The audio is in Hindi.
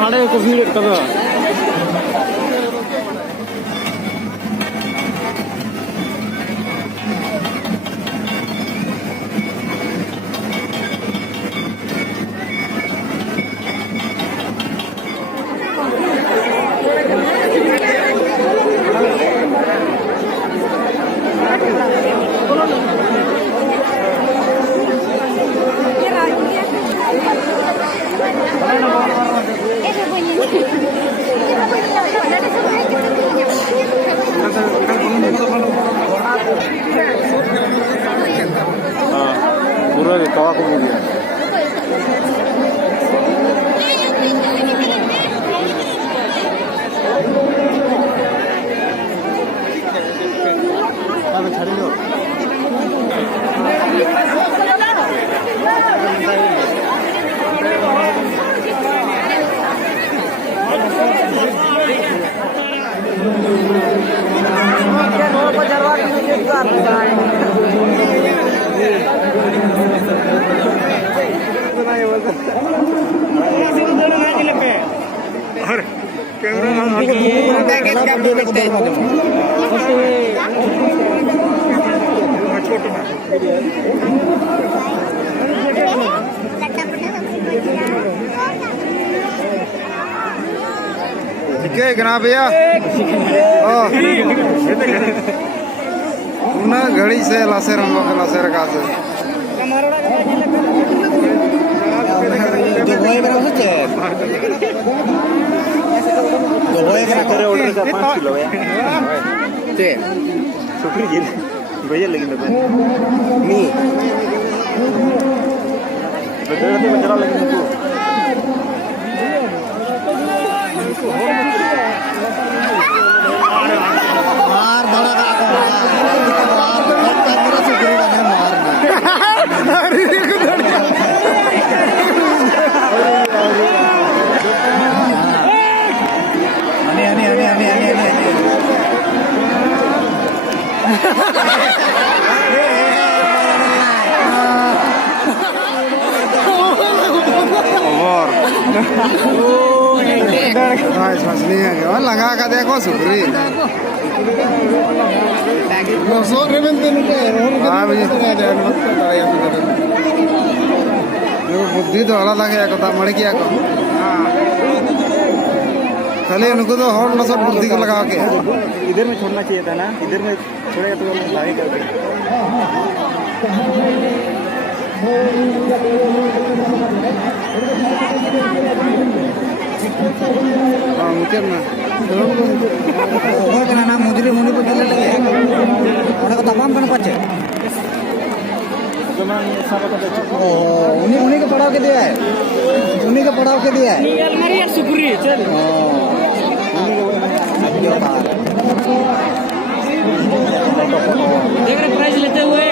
हाड़े को भीड़ कदा पूरा कवा को बोलिए छाड़ी लो क्या भैया घड़ी से लासेर हम लोग लासेर का से ऑर्डर का 5 किलो है सुखरी जी भैया लेकिन मी बजरा लेकिन तू मार बड़ा लगा का देखो सुखरी बुद्धि तो अलग लगे मड़ी किया खाली उनको तो हॉट लसट बुद्धि को लगा के इधर में छोड़ना चाहिए था ना इधर में छोड़ेगा तो लागे करके ना मुझे मुनि को दिले लगे को तमाम करना पाचे उन्हीं को पढ़ाओ के दिया है उन्हीं को पढ़ाओ के दिया है अलमारी यार सुकुरी चल देख रहे प्राइस लेते हुए